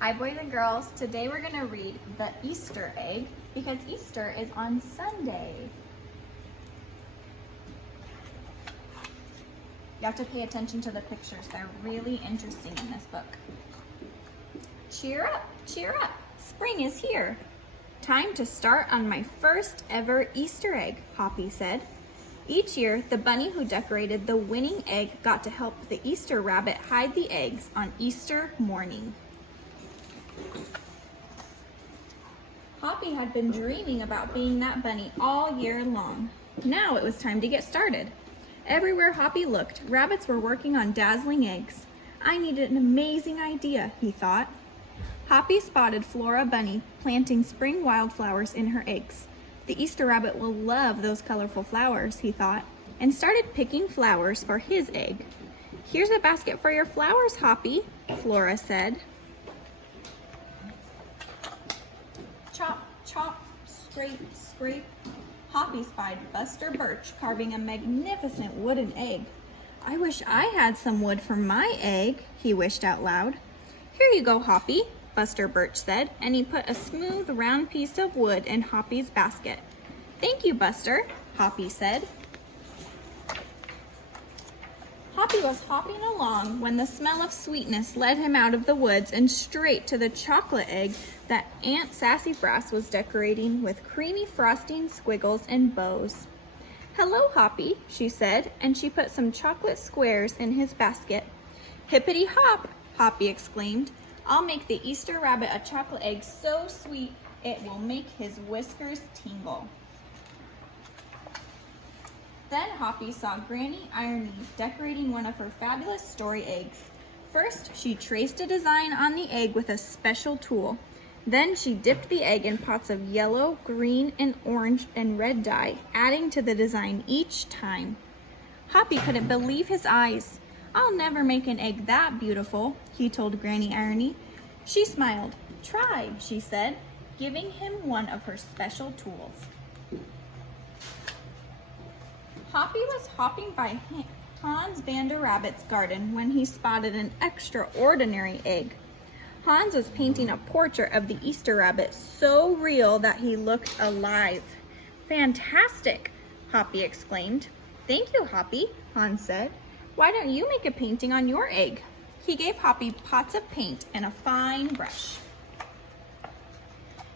Hi boys and girls, today we're going to read the Easter egg because Easter is on Sunday. You have to pay attention to the pictures, they're really interesting in this book. Cheer up, spring is here. Time to start on my first ever Easter egg, Hoppy said. Each year, the bunny who decorated the winning egg got to help the Easter rabbit hide the eggs on Easter morning. Hoppy had been dreaming about being that bunny all year long. Now it was time to get started. Everywhere Hoppy looked, rabbits were working on dazzling eggs. I needed an amazing idea, he thought. Hoppy spotted Flora Bunny planting spring wildflowers in her eggs. The Easter rabbit will love those colorful flowers, he thought, and started picking flowers for his egg. Here's a basket for your flowers, Hoppy, Flora said. Chop, chop, scrape, scrape. Hoppy spied Buster Birch carving a magnificent wooden egg. I wish I had some wood for my egg, he wished out loud. Here you go, Hoppy, Buster Birch said, and he put a smooth, round piece of wood in Hoppy's basket. Thank you, Buster, Hoppy said. Hoppy was hopping along when the smell of sweetness led him out of the woods and straight to the chocolate egg that Aunt Sassafras was decorating with creamy frosting, squiggles, and bows. Hello, Hoppy, she said, and she put some chocolate squares in his basket. Hippity hop, Hoppy exclaimed. I'll make the Easter rabbit a chocolate egg so sweet it will make his whiskers tingle. Then Hoppy saw Granny Irony decorating one of her fabulous story eggs. First, she traced a design on the egg with a special tool. Then she dipped the egg in pots of yellow, green, and orange and red dye, adding to the design each time. Hoppy couldn't believe his eyes. I'll never make an egg that beautiful, he told Granny Irony. She smiled. Try, she said, giving him one of her special tools. Hoppy was hopping by Hans Vander Rabbit's garden when he spotted an extraordinary egg. Hans was painting a portrait of the Easter rabbit so real that he looked alive. Fantastic, Hoppy exclaimed. Thank you, Hoppy, Hans said. Why don't you make a painting on your egg? He gave Hoppy pots of paint and a fine brush.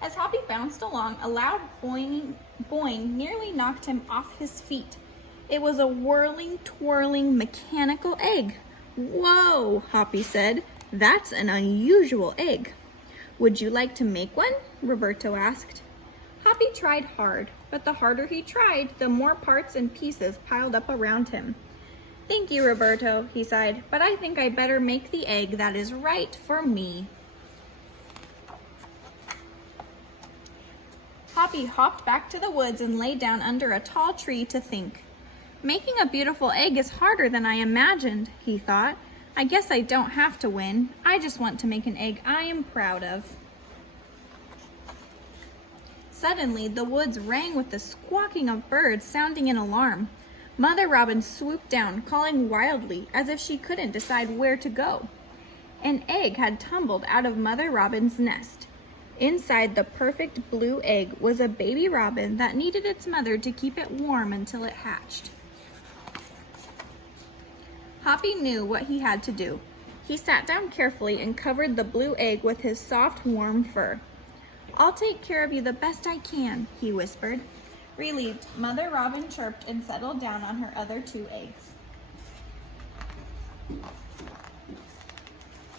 As Hoppy bounced along, a loud boing nearly knocked him off his feet. It was a whirling, twirling, mechanical egg. Whoa, Hoppy said. That's an unusual egg. Would you like to make one? Roberto asked. Hoppy tried hard, but the harder he tried, the more parts and pieces piled up around him. Thank you, Roberto, he sighed, but I think I better make the egg that is right for me. Hoppy hopped back to the woods and lay down under a tall tree to think. Making a beautiful egg is harder than I imagined, he thought. I guess I don't have to win. I just want to make an egg I am proud of. Suddenly, the woods rang with the squawking of birds sounding an alarm. Mother Robin swooped down, calling wildly as if she couldn't decide where to go. An egg had tumbled out of Mother Robin's nest. Inside the perfect blue egg was a baby robin that needed its mother to keep it warm until it hatched. Hoppy knew what he had to do. He sat down carefully and covered the blue egg with his soft, warm fur. I'll take care of you the best I can, he whispered. Relieved, Mother Robin chirped and settled down on her other two eggs.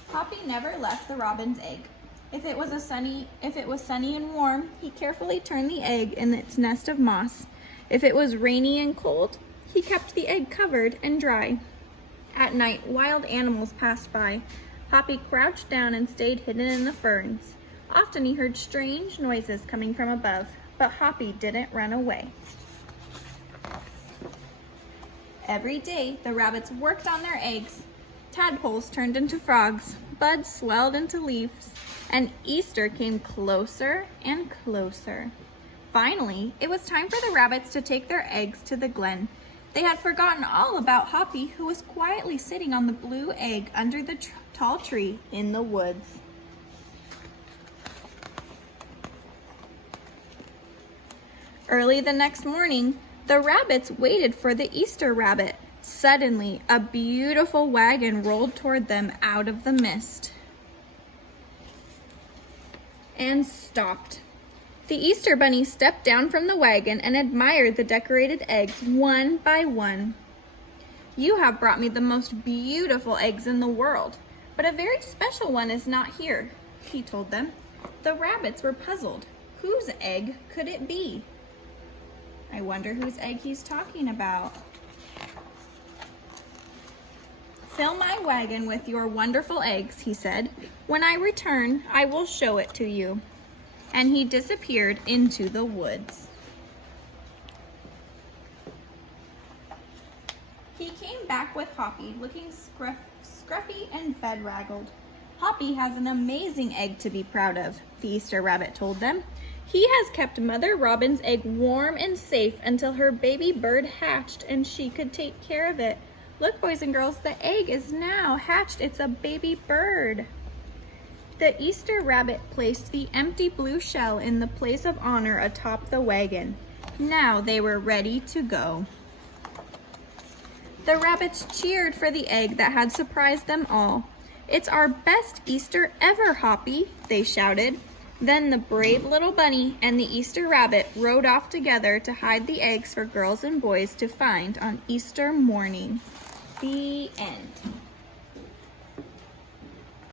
Hoppy never left the robin's egg. If it was sunny and warm, he carefully turned the egg in its nest of moss. If it was rainy and cold, he kept the egg covered and dry. At night, wild animals passed by. Hoppy crouched down and stayed hidden in the ferns. Often he heard strange noises coming from above, but Hoppy didn't run away. Every day, the rabbits worked on their eggs. Tadpoles turned into frogs, buds swelled into leaves, and Easter came closer and closer. Finally, it was time for the rabbits to take their eggs to the glen. They had forgotten all about Hoppy, who was quietly sitting on the blue egg under the tall tree in the woods. Early the next morning, the rabbits waited for the Easter rabbit. Suddenly, a beautiful wagon rolled toward them out of the mist and stopped. The Easter bunny stepped down from the wagon and admired the decorated eggs one by one. "You have brought me the most beautiful eggs in the world, but a very special one is not here," he told them. The rabbits were puzzled. Whose egg could it be? I wonder whose egg he's talking about. "Fill my wagon with your wonderful eggs," he said. "When I return, I will show it to you." And he disappeared into the woods. He came back with Hoppy, looking scruffy and bedraggled. "Hoppy has an amazing egg to be proud of," the Easter rabbit told them. "He has kept Mother Robin's egg warm and safe until her baby bird hatched and she could take care of it. Look, boys and girls, the egg is now hatched. It's a baby bird." The Easter rabbit placed the empty blue shell in the place of honor atop the wagon. Now they were ready to go. The rabbits cheered for the egg that had surprised them all. "It's our best Easter ever, Hoppy," they shouted. Then the brave little bunny and the Easter rabbit rode off together to hide the eggs for girls and boys to find on Easter morning. The end.